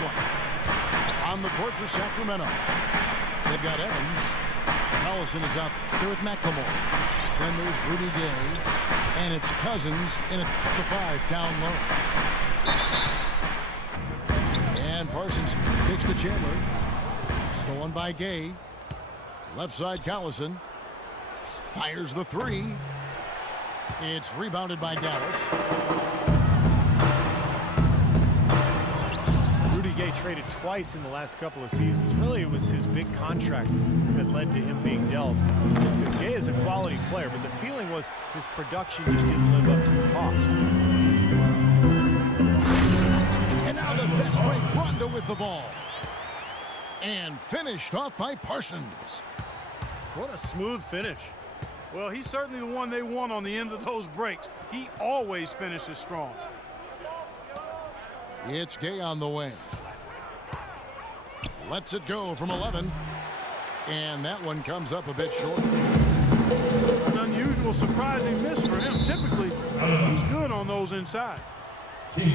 one. On the court for Sacramento. They've got Evans. Collison is out there with McLemore. Then there's Rudy Gay. And it's Cousins in at the 5 down low. And Parsons kicks to Chandler. Stolen by Gay. Left side Collison. Fires the 3. It's rebounded by Dallas. Rudy Gay traded twice in the last couple of seasons. Really, it was his big contract that led to him being dealt. Because Gay is a quality player, but the feeling was his production just didn't live up to the cost. And now the fast break. Rondo with the ball. And finished off by Parsons. What a smooth finish. Well, he's certainly the one they want on the end of those breaks. He always finishes strong. It's Gay on the way. Lets it go from 11. And that one comes up a bit short. It's an unusual, surprising miss for him. Typically, he's good on those inside.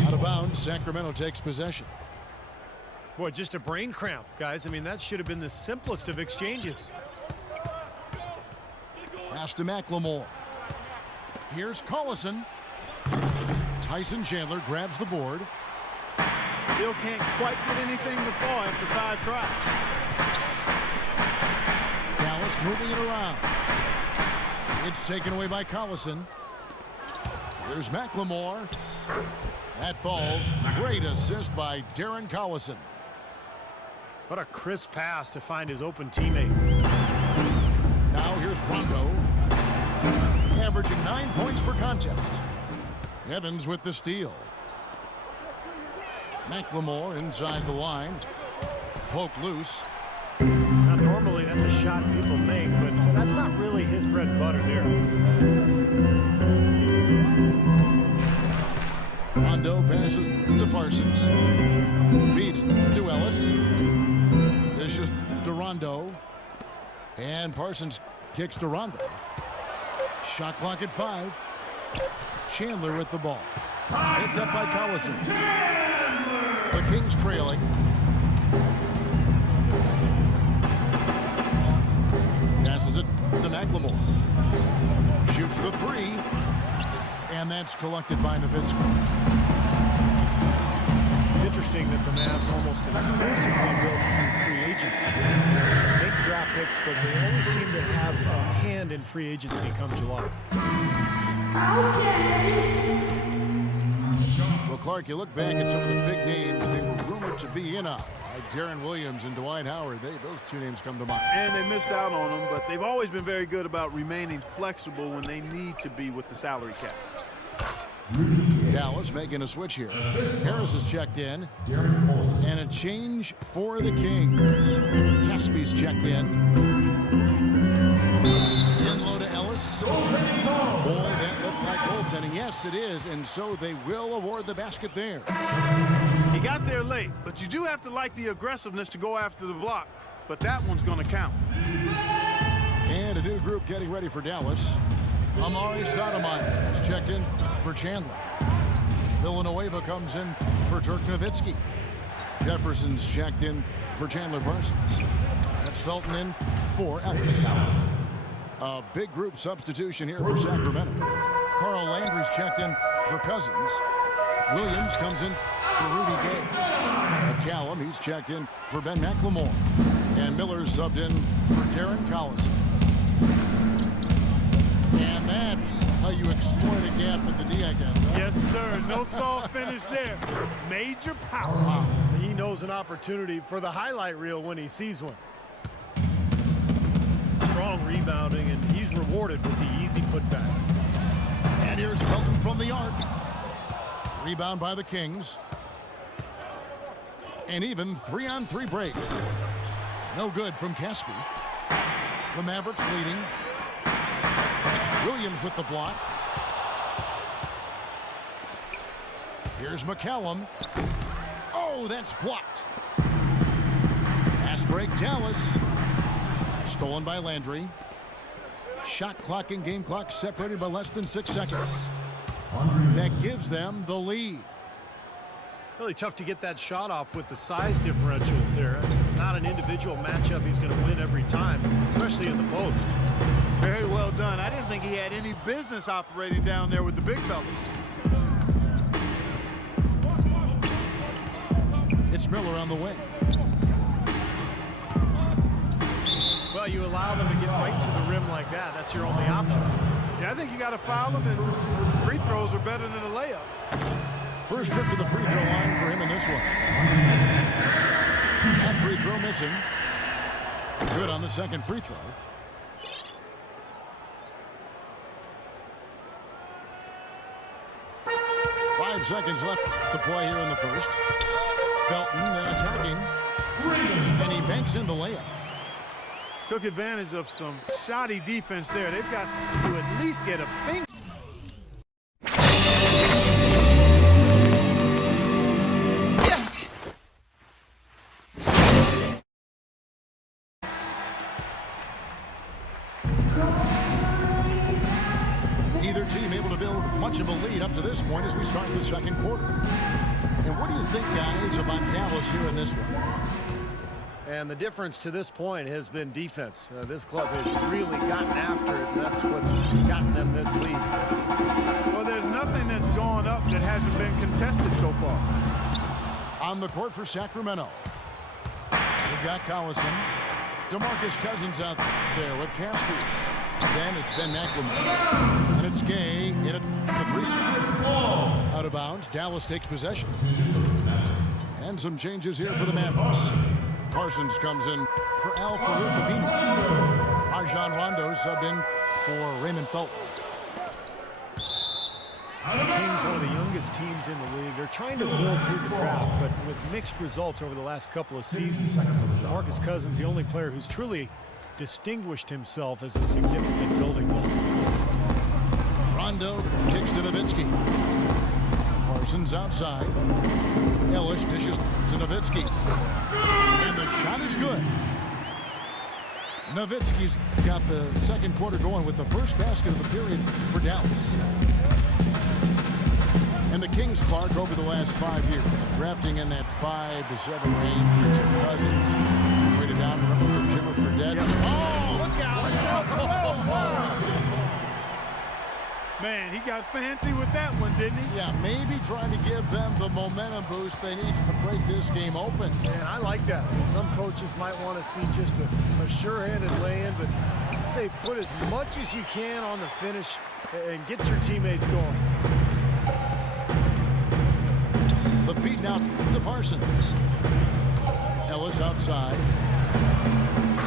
Out of bounds, Sacramento takes possession. Boy, just a brain cramp, guys. I mean, that should have been the simplest of exchanges. Pass to McLemore. Here's Collison. Tyson Chandler grabs the board. Still can't quite get anything to fall after 5 tries. Dallas moving it around. It's taken away by Collison. Here's McLemore. That falls. Great assist by Darren Collison. What a crisp pass to find his open teammate. Now here's Rondo. Averaging 9 points per contest. Evans with the steal. McLemore inside the line. Poke loose. Now, normally that's a shot people make, but that's not really his bread and butter there. Rondo passes to Parsons. Feeds to Ellis. Dishes to Rondo. And Parsons kicks to Rondo. Shot clock at 5. Chandler with the ball. Picked up by Collison. The Kings trailing. Passes it to McLemore. Shoots the 3. And that's collected by Nowitzki. It's interesting that the Mavs almost exclusively built through free agency. They make draft picks, but they always seem to have a hand in free agency come July. Well, Clark, you look back at some of the big names they were rumored to be in on, like Darren Williams and Dwight Howard. Those 2 names come to mind. And they missed out on them, but they've always been very good about remaining flexible when they need to be with the salary cap. Dallas making a switch here. Harris is checked in. And a change for the Kings. Caspi's checked in. In low to Ellis. Boy, that looked like goaltending. Yes, it is. And so they will award the basket there. He got there late, but you do have to like the aggressiveness to go after the block. But that one's going to count. And a new group getting ready for Dallas. Amari Stoudemire is checked in for Chandler. Villanueva comes in for Dirk Nowitzki. Jefferson's checked in for Chandler Parsons. That's Felton in for Ellis. A big group substitution here for Sacramento. Carl Landry's checked in for Cousins. Williams comes in for Rudy Gay. McCallum, he's checked in for Ben McLemore. And Miller's subbed in for Darren Collison. And that's how you exploit a gap in the D, I guess. Huh? Yes, sir. No soft finish there. Major power. Wow. He knows an opportunity for the highlight reel when he sees one. Strong rebounding, and he's rewarded with the easy putback. And here's Felton from the arc. Rebound by the Kings. And even 3-on-3 break. No good from Caspi. The Mavericks leading. Williams with the block. Here's McCallum. Oh, that's blocked. Pass break, Dallas. Stolen by Landry. Shot clock and game clock separated by less than 6 seconds. That gives them the lead. Really tough to get that shot off with the size differential there. It's not an individual matchup he's going to win every time, especially in the post. Very well done. I didn't think he had any business operating down there with the big fellas. It's Miller on the wing. Well, you allow them to get right to the rim like that. That's your only option. Yeah, I think you got to foul him, and free throws are better than a layup. First trip to the free throw line for him in this one. That free throw missing. Good on the second free throw. Five seconds left to play here in the first. Felton attacking. And he banks in the layup. Took advantage of some shoddy defense there. They've got to at least get a finger. Either team able to build much of a lead up to this point as we start the second quarter. And what do you think, guys, about Dallas here in this one? And the difference to this point has been defense. This club has really gotten after it, and that's what's gotten them this lead. Well, there's nothing that's gone up that hasn't been contested so far. On the court for Sacramento. We've got Collison. DeMarcus Cousins out there with Caspi. Then it's Ben McLemore. And it's Gay in at the three spot. Out of bounds. Dallas takes possession. And some changes here for the Mavericks. Parsons comes in for Al Farouk Aminu. Rajon Rondo subbed in for Raymond Felton. The Kings, one of the youngest teams in the league. They're trying to build through the draft, but with mixed results over the last couple of seasons. Marcus Cousins, the only player who's truly distinguished himself as a significant building block. Rondo kicks to Nowitzki. Parsons outside. Ellis dishes to Nowitzki. And the shot is good. Nowitzki's got the second quarter going with the first basket of the period for Dallas. And the Kings, Clark, over the last 5 years, drafting in that 5 to 7 range for Tim Cousins. Traded down, remember, for Jimmer Fredette. Oh, look out! Man, he got fancy with that one, didn't he? Yeah, maybe trying to give them the momentum boost they need to break this game open. Man, I like that. Some coaches might want to see just a sure-handed lay-in, but I say put as much as you can on the finish and get your teammates going. The feed now to Parsons. Ellis outside.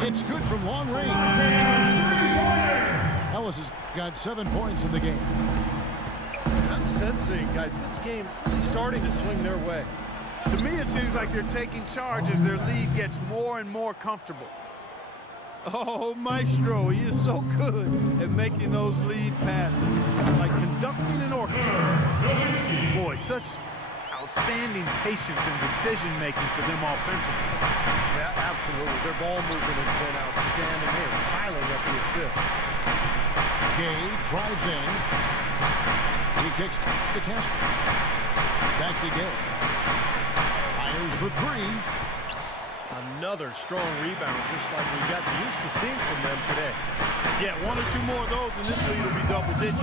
It's good from long range. Ellis has got 7 points in the game. I'm sensing, guys, this game is starting to swing their way. To me, it seems like they're taking charge as their lead gets more and more comfortable. Oh, Maestro, he is so good at making those lead passes, like conducting an orchestra. Boy, such outstanding patience and decision-making for them offensively. Yeah, absolutely. Their ball movement has been outstanding. They are piling up the assists. Gay drives in. He kicks to Casper. Back to Gay. Fires for three. Another strong rebound, just like we got used to seeing from them today. Yeah, 1 or 2 more of those, and this lead will be double digits.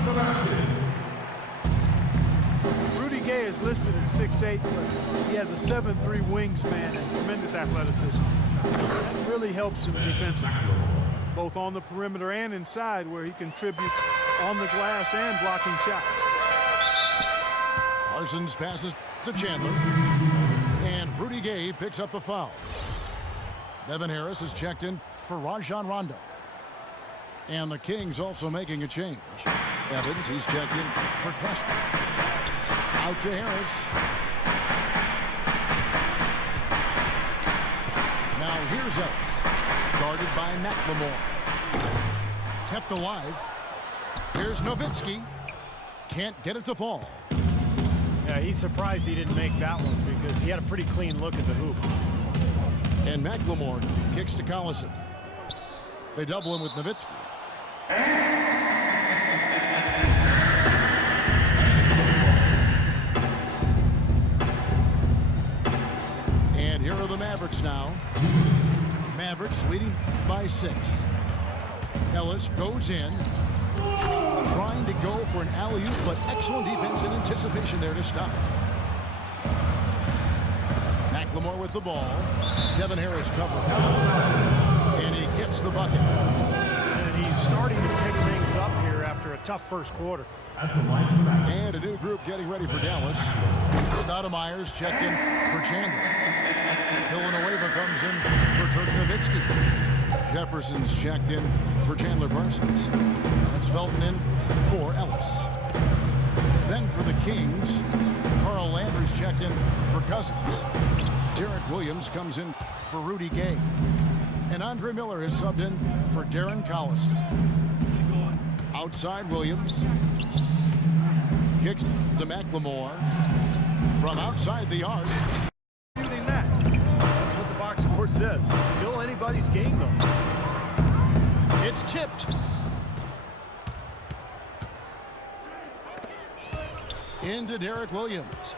Rudy Gay is listed at 6'8", but he has a 7'3" wingspan and tremendous athleticism. That really helps him defensively, both on the perimeter and inside, where he contributes on the glass and blocking shots. Parsons passes to Chandler. And Rudy Gay picks up the foul. Devin Harris is checked in for Rajon Rondo. And the Kings also making a change. Evans, he's checked in for Casper. Out to Harris. Now here's Ellis. Guarded by McLemore. Kept alive. Here's Nowitzki. Can't get it to fall. Yeah, he's surprised he didn't make that one because he had a pretty clean look at the hoop. And McLemore kicks to Collison. They double him with Nowitzki. Here are the Mavericks now. Mavericks leading by 6. Ellis goes in, trying to go for an alley-oop, but excellent defense and anticipation there to stop it. McLemore with the ball. Devin Harris covering. And he gets the bucket. And he's starting to pick things up here after a tough first quarter. And a new group getting ready for Dallas. Stoudemire's checked in for Chandler. Villanueva comes in for Dirk Nowitzki. Jefferson's checked in for Chandler Parsons. That's Felton in for Ellis. Then for the Kings, Carl Landry's checked in for Cousins. Derek Williams comes in for Rudy Gay. And Andre Miller is subbed in for Darren Collison. Outside Williams. Kicks to McLemore. From outside the arc. Shooting that. That's what the box score says. Still anybody's game, though. It's tipped. Into Derek Williams.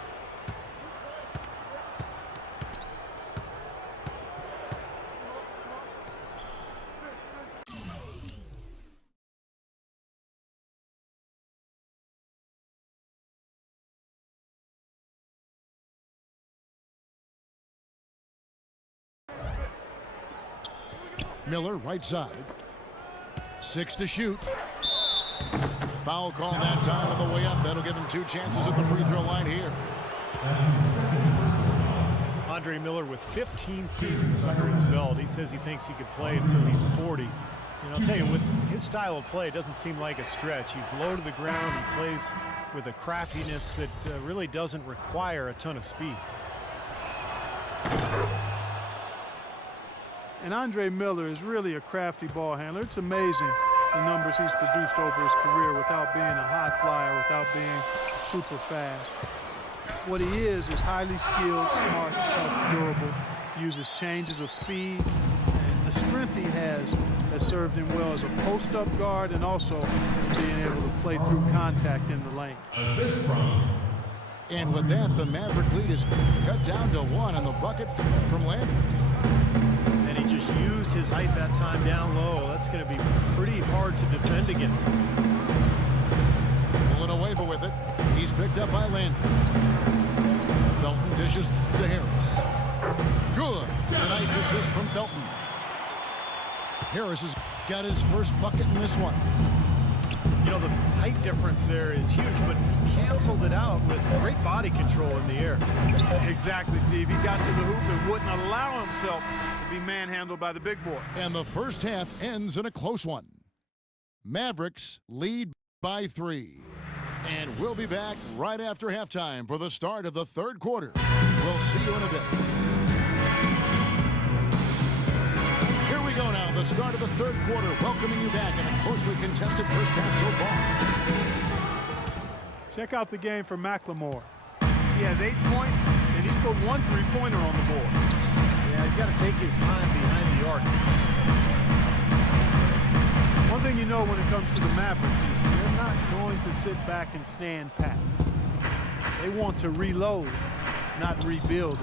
Miller, right side. 6 to shoot. Foul call that time on the way up. That'll give him 2 chances at the free throw line here. Andre Miller with 15 seasons under his belt. He says he thinks he could play until he's 40. And I'll tell you, with his style of play, it doesn't seem like a stretch. He's low to the ground. He plays with a craftiness that really doesn't require a ton of speed. And Andre Miller is really a crafty ball handler. It's amazing the numbers he's produced over his career without being a high flyer, without being super fast. What he is highly skilled, smart, tough, durable, uses changes of speed, and the strength he has served him well as a post-up guard and also being able to play through contact in the lane. And with that, the Maverick lead is cut down to 1 on the bucket from Landry. And he just used his height that time down low. That's going to be pretty hard to defend against. Villanueva with it. He's picked up by Landry. Felton dishes to Harris. Good. A nice assist from Felton. Harris has got his first bucket in this one. You know, the height difference there is huge, but he canceled it out with great body control in the air. Exactly, Steve. He got to the hoop and wouldn't allow himself to be manhandled by the big boy. And the first half ends in a close one. Mavericks lead by 3. And we'll be back right after halftime for the start of the third quarter. We'll see you in a bit. Here we go now, the start of the third quarter, welcoming you back in a closely contested first half so far. Check out the game for McLemore. He has 8 points, and he's put 1 3-pointer on the board. Yeah, he's got to take his time behind the arc. One thing you know when it comes to the Mavericks is they're not going to sit back and stand pat. They want to reload, not rebuild.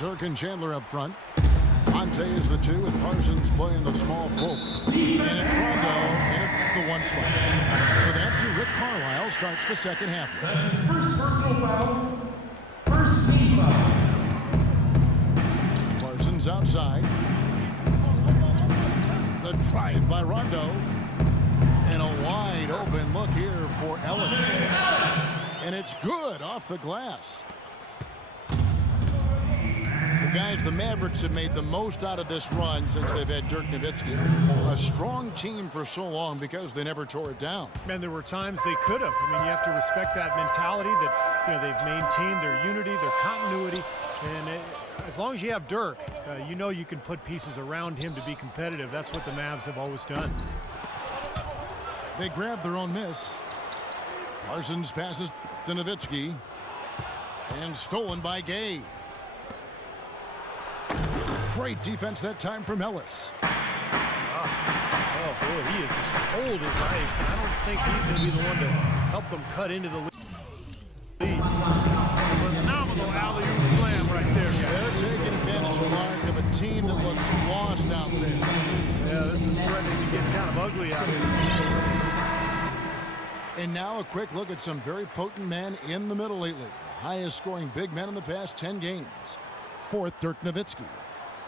Dirk and Chandler up front. Monte is the 2, and Parsons playing the small forward. And it's Rondo in at the 1 spot. So that's who Rick Carlisle starts the second half with. That's his first personal foul. First team foul. Parsons outside. The drive by Rondo. And a wide open look here for Ellis. And it's good off the glass. Well, guys, the Mavericks have made the most out of this run since they've had Dirk Nowitzki. A strong team for so long because they never tore it down. And there were times they could have. I mean, you have to respect that mentality that, you know, they've maintained their unity, their continuity. And as long as you have Dirk, you know you can put pieces around him to be competitive. That's what the Mavs have always done. They grab their own miss. Parsons passes to Nowitzki. And stolen by Gay. Great defense that time from Ellis. Oh, boy, he is just cold as ice. I don't think he's going to be the one to help them cut into the lead. Phenomenal alley-oop And now a quick look at some very potent men in the middle lately. The highest scoring big men in the past 10 games. Fourth, Dirk Nowitzki.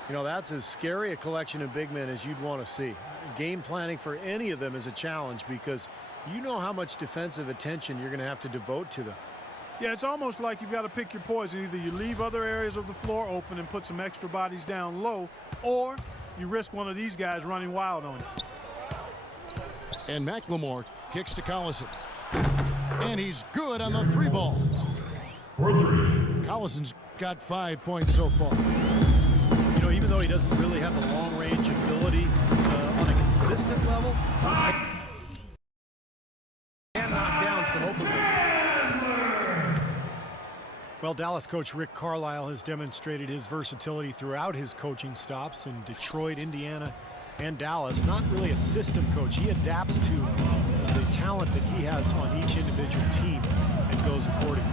You know, that's as scary a collection of big men as you'd want to see. Game planning for any of them is a challenge because you know how much defensive attention you're going to have to devote to them. Yeah, it's almost like you've got to pick your poison. Either you leave other areas of the floor open and put some extra bodies down low, or you risk one of these guys running wild on you. And McLemore kicks to Collison. And he's good on the 3 ball. Collison's got 5 points so far. You know, even though he doesn't really have the long-range ability on a consistent level, he can knock down some open. Well, Dallas coach Rick Carlisle has demonstrated his versatility throughout his coaching stops in Detroit, Indiana, and Dallas. Not really a system coach. He adapts to the talent that he has on each individual team and goes accordingly.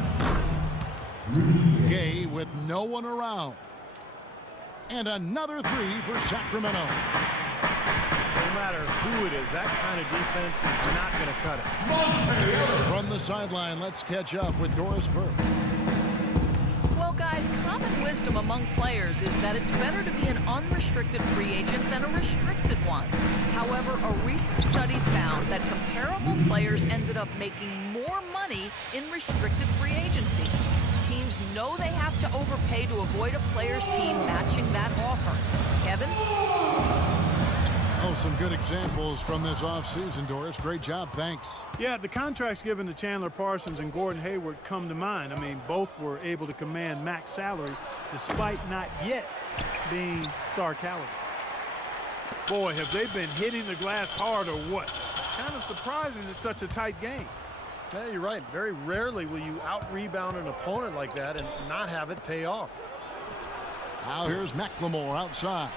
Gay with no one around. And another 3 for Sacramento. No matter who it is, that kind of defense is not going to cut it. From the sideline, let's catch up with Doris Burke. Well, guys, common wisdom among players is that it's better to be an unrestricted free agent than a restricted one. However, a recent study found that comparable players ended up making more money in restricted free agencies. Teams know they have to overpay to avoid a player's team matching that offer. Kevin? Oh, some good examples from this offseason, Doris. Great job, thanks. Yeah, the contracts given to Chandler Parsons and Gordon Hayward come to mind. I mean, both were able to command max salaries despite not yet being star caliber. Boy, have they been hitting the glass hard or what? Kind of surprising it's such a tight game. Yeah, you're right. Very rarely will you out-rebound an opponent like that and not have it pay off. Now here's McLemore outside.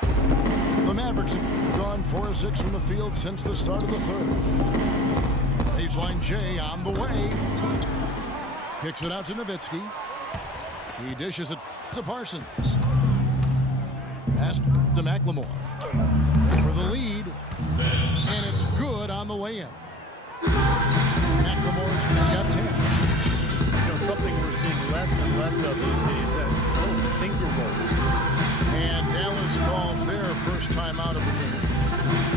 The Mavericks have gone 4 of 6 from the field since the start of the third. Baseline J on the way. Kicks it out to Nowitzki. He dishes it to Parsons. Pass to McLemore for the lead. And it's good on the way in. McLemore's got 10. You know, something we're seeing less and less of these days, that little finger roll. And Dallas calls their first timeout of the game.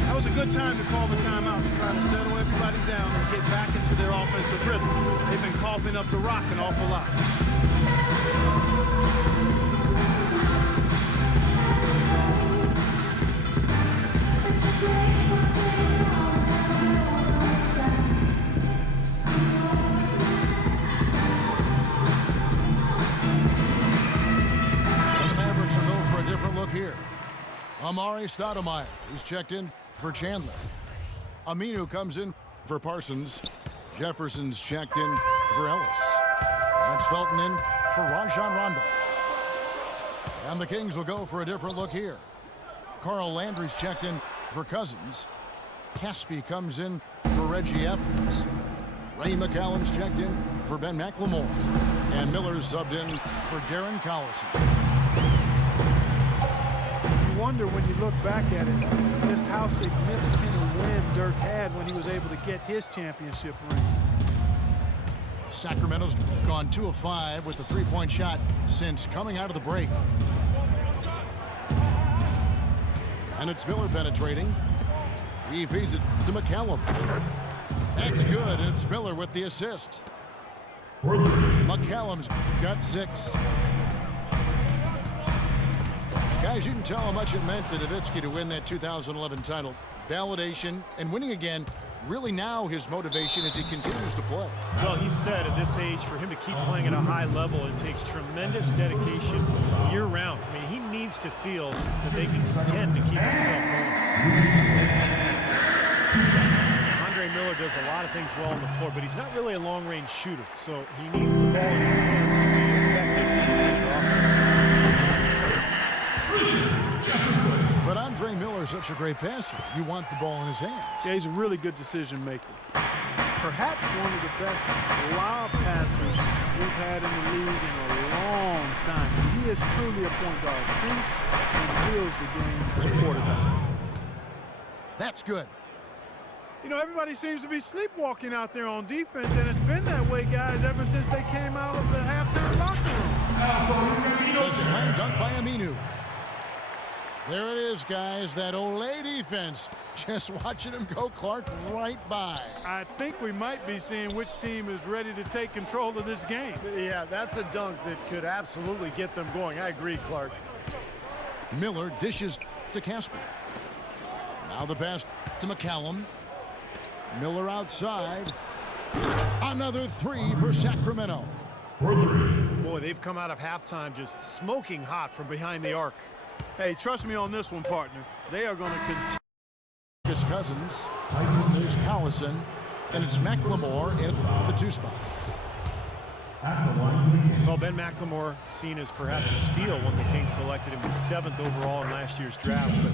That was a good time to call the timeout to try to settle everybody down and get back into their offensive rhythm. They've been coughing up the rock an awful lot. Here, Amari Stoudemire is checked in for Chandler. Aminu comes in for Parsons. Jefferson's checked in for Ellis. That's Felton in for Rajon Rondo. And the Kings will go for a different look here. Carl Landry's checked in for Cousins. Caspi comes in for Reggie Evans. Ray McCallum's checked in for Ben McLemore. And Miller's subbed in for Darren Collison. Wonder when you look back at it just how significant a win Dirk had when he was able to get his championship ring. Sacramento's gone 2 of 5 with the 3-point shot since coming out of the break. And it's Miller penetrating. He feeds it to McCallum. That's good, and it's Miller with the assist. McCallum's got 6. Guys, you can tell how much it meant to Nowitzki to win that 2011 title. Validation and winning again, really now his motivation as he continues to play. Well, he said at this age, for him to keep playing at a high level, it takes tremendous dedication year-round. I mean, he needs to feel that they can contend to keep himself going. Andre Miller does a lot of things well on the floor, but he's not really a long-range shooter, so he needs the ball in his hands to be effective in your offense. But Andre Miller's such a great passer. You want the ball in his hands. Yeah, he's a really good decision maker. Perhaps one of the best lob passers we've had in the league in a long time. He is truly a point guard. Thinks and feels the game as a quarterback. That's good. You know, everybody seems to be sleepwalking out there on defense, and it's been that way, guys, ever since they came out of the halftime locker room. The slam dunk by Aminu. There it is, guys. That Olay defense. Just watching him go, Clark, right by. I think we might be seeing which team is ready to take control of this game. Yeah, that's a dunk that could absolutely get them going. I agree, Clark. Miller dishes to Casper. Now the pass to McCallum. Miller outside. Another three for Sacramento. Boy, they've come out of halftime just smoking hot from behind the arc. Hey, trust me on this one, partner. They are going to continue. Cousins. There's Collison. And it's McLemore in the 2 spot. Well, Ben McLemore seen as perhaps a steal when the Kings selected him 7th overall in last year's draft. But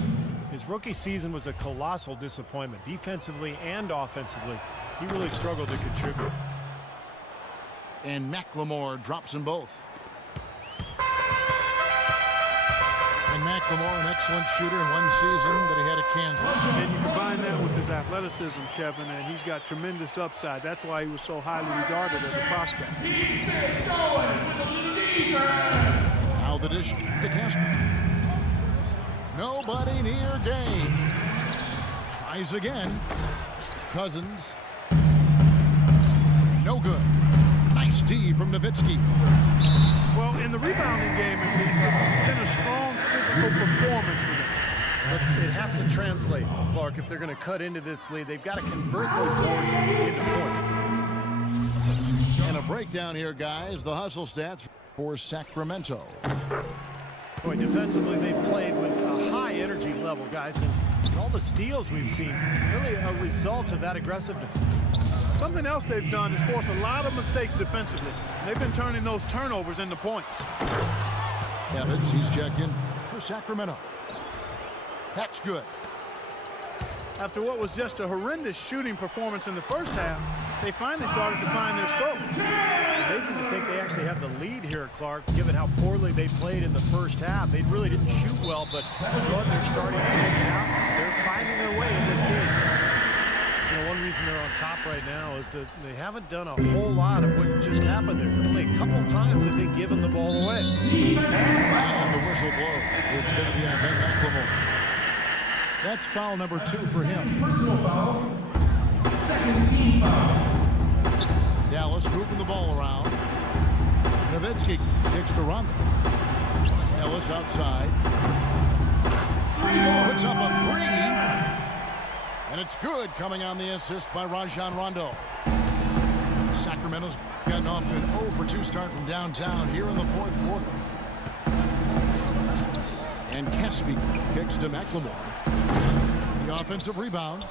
his rookie season was a colossal disappointment, defensively and offensively. He really struggled to contribute. And McLemore drops them both. And McLemore, an excellent shooter in one season that he had at Kansas. And you combine that with his athleticism, Kevin, and he's got tremendous upside. That's why he was so highly regarded as a prospect. Now the dish to Casper. Nobody near game. Tries again. Cousins. No good. Nice D from Nowitzki. Well, in the rebounding game, at least, it's been a strong physical performance for them. But it has to translate, Clark. If they're going to cut into this lead, they've got to convert those boards into points. And a breakdown here, guys. The hustle stats for Sacramento. Boy, defensively, they've played with a high energy level, guys. And all the steals we've seen, really a result of that aggressiveness. Something else they've done is force a lot of mistakes defensively. They've been turning those turnovers into points. Evans, he's checked in for Sacramento. That's good. After what was just a horrendous shooting performance in the first half, they finally started to find their stroke. Amazing to think they actually have the lead here, Clark, given how poorly they played in the first half. They really didn't shoot well, but they're starting to stand out. They're finding their way in this game. You know, one reason they're on top right now is that they haven't done a whole lot of what just happened there. Only a couple times have they given the ball away. And the whistle blows. It's going to be on Ben McLemore. That's foul number 2 for him. Personal foul. Second team foul. Dallas moving the ball around. Nowitzki kicks to Rondo. Ellis outside. Puts up a 3. And it's good, coming on the assist by Rajon Rondo. Sacramento's gotten off to an 0 for 2 start from downtown here in the 4th quarter. And Caspi kicks to McLemore. The offensive rebound.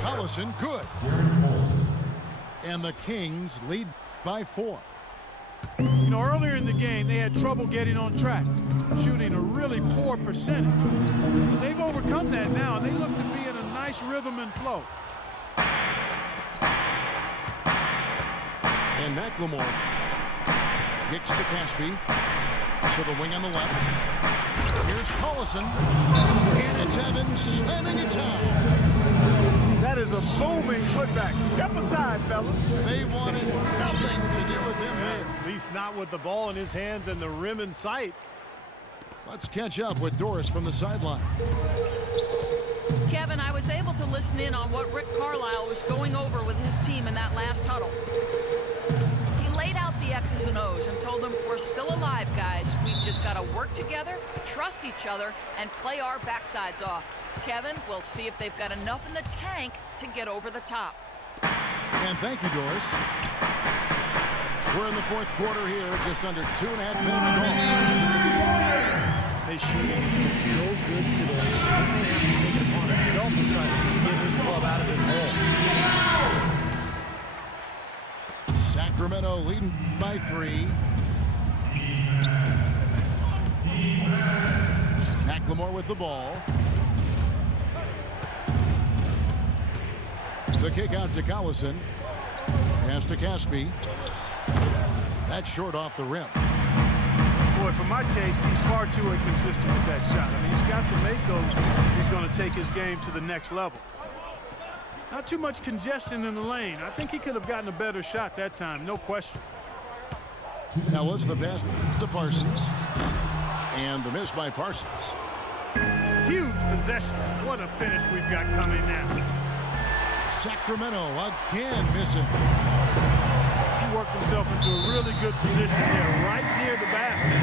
Collison, good. And the Kings lead by 4. You know, earlier in the game, they had trouble getting on track, shooting a really poor percentage. But they've overcome that now, and they look to be in a nice rhythm and flow. And McLemore kicks to Caspi. To the wing on the left. Here's Collison. And it's Evans slamming it down. That is a booming putback. Step aside, fellas. They wanted nothing to do with him. At least not with the ball in his hands and the rim in sight. Let's catch up with Doris from the sideline. Kevin, I was able to listen in on what Rick Carlisle was going over with his team in that last huddle. He laid out the X's and O's and told them, we're still alive, guys. We've just got to work together, trust each other, and play our backsides off. Kevin, we'll see if they've got enough in the tank to get over the top. And thank you, Doris. We're in the 4th quarter here, just under 2.5 minutes gone. His shooting has been so good today. He's going to have to take it upon himself to try to get his club out of this hole. Sacramento leading by 3. McLemore with the ball. The kick out to Collison. Pass to Caspi. That's short off the rim. Boy, for my taste, he's far too inconsistent with that shot. I mean, he's got to make those if he's going to take his game to the next level. Not too much congestion in the lane. I think he could have gotten a better shot that time, no question. Ellis, the pass to Parsons. And the miss by Parsons. Huge possession. What a finish we've got coming now. Sacramento again missing. He worked himself into a really good position there, right near the basket.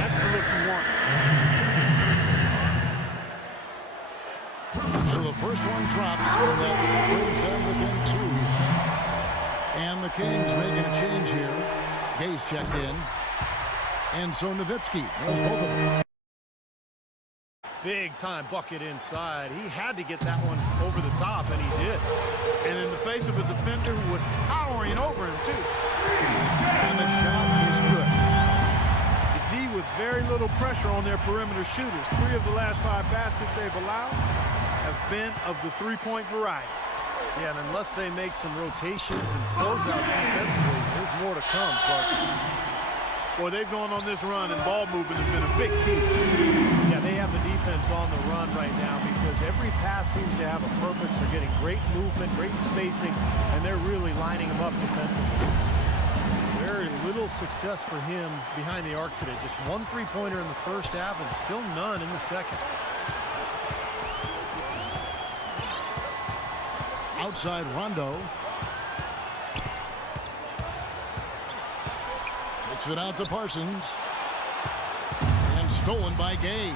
That's the look you want. So the first one drops, and that brings them within 2. And the Kings making a change here. Gay's checked in. And so Nowitzki knows both of them. Big time bucket inside. He had to get that one over the top, and he did. And in the face of a defender who was towering over him, too. And the shot is good. The D with very little pressure on their perimeter shooters. 3 of the last 5 baskets they've allowed have been of the three-point variety. Yeah, and unless they make some rotations and closeouts defensively, there's more to come. But boy, they've gone on this run, and ball movement has been a big key. yeah, they have the defense on the run right now because every pass seems to have a purpose. They're getting great movement, great spacing, and they're really lining them up defensively. Very little success for him behind the arc today. Just 1 3-pointer in the first half and still none in the second. Outside Rondo. Kicks it out to Parsons. And stolen by Gay.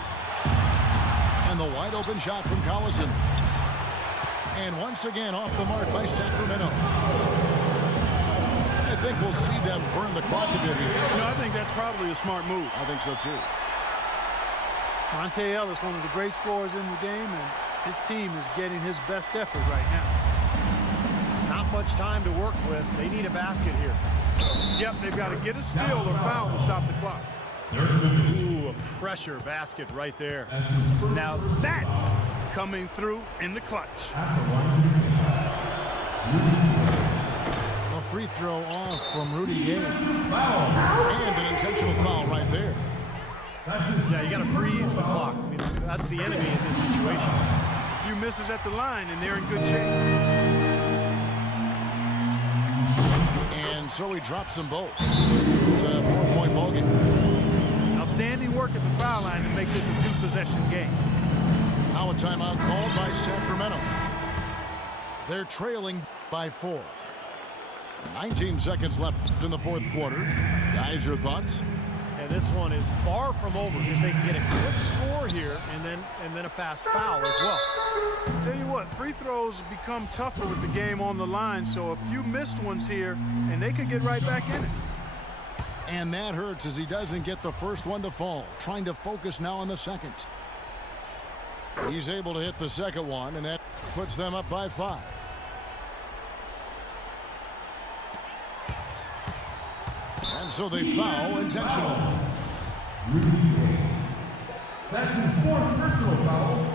And the wide open shot from Collison. And once again off the mark by Sacramento. I think we'll see them burn the clock a bit here. You know, I think that's probably a smart move. I think so too. Monte Ellis, one of the great scorers in the game, and his team is getting his best effort right now. Not much time to work with. They need a basket here. Yep, they've got to get a steal or foul to stop the clock. Ooh, a pressure basket right there. Now that's coming through in the clutch. A free throw off from Rudy Gay. And an intentional foul right there. Yeah, you got to freeze the clock. I mean, that's the enemy in this situation. A few misses at the line, and they're in good shape. And so he drops them both. It's a 4-point ball game. Outstanding work at the foul line to make this a 2-possession game. Now a timeout called by Sacramento. They're trailing by 4. 19 seconds left in the fourth quarter. Guys, your thoughts? And this one is far from over. If they can get a quick score here and then a fast foul as well. Tell you what, free throws become tougher with the game on the line, so a few missed ones here, and they could get right back in it. And that hurts as he doesn't get the first one to fall. Trying to focus now on the second. He's able to hit the second one, and that puts them up by 5. And so they foul intentional. That's his 4th personal foul.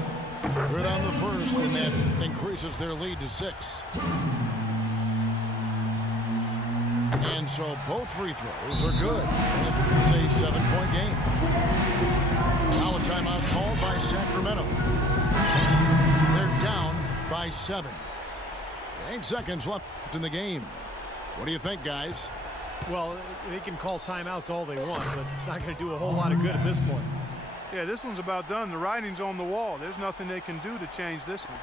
Third on the first, and that increases their lead to 6. And so both free throws are good. It's a 7-point game. Now a timeout called by Sacramento. They're down by 7. 8 seconds left in the game. What do you think, guys? Well, they can call timeouts all they want, but it's not going to do a whole lot of good at this point. Yeah, this one's about done. The writing's on the wall. There's nothing they can do to change this one.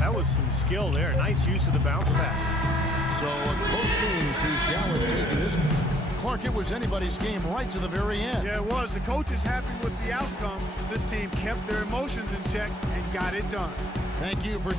That was some skill there. Nice use of the bounce pass. So a close game sees Dallas taking this one. Clark, it was anybody's game right to the very end. Yeah, it was. The coach is happy with the outcome. This team kept their emotions in check and got it done. Thank you for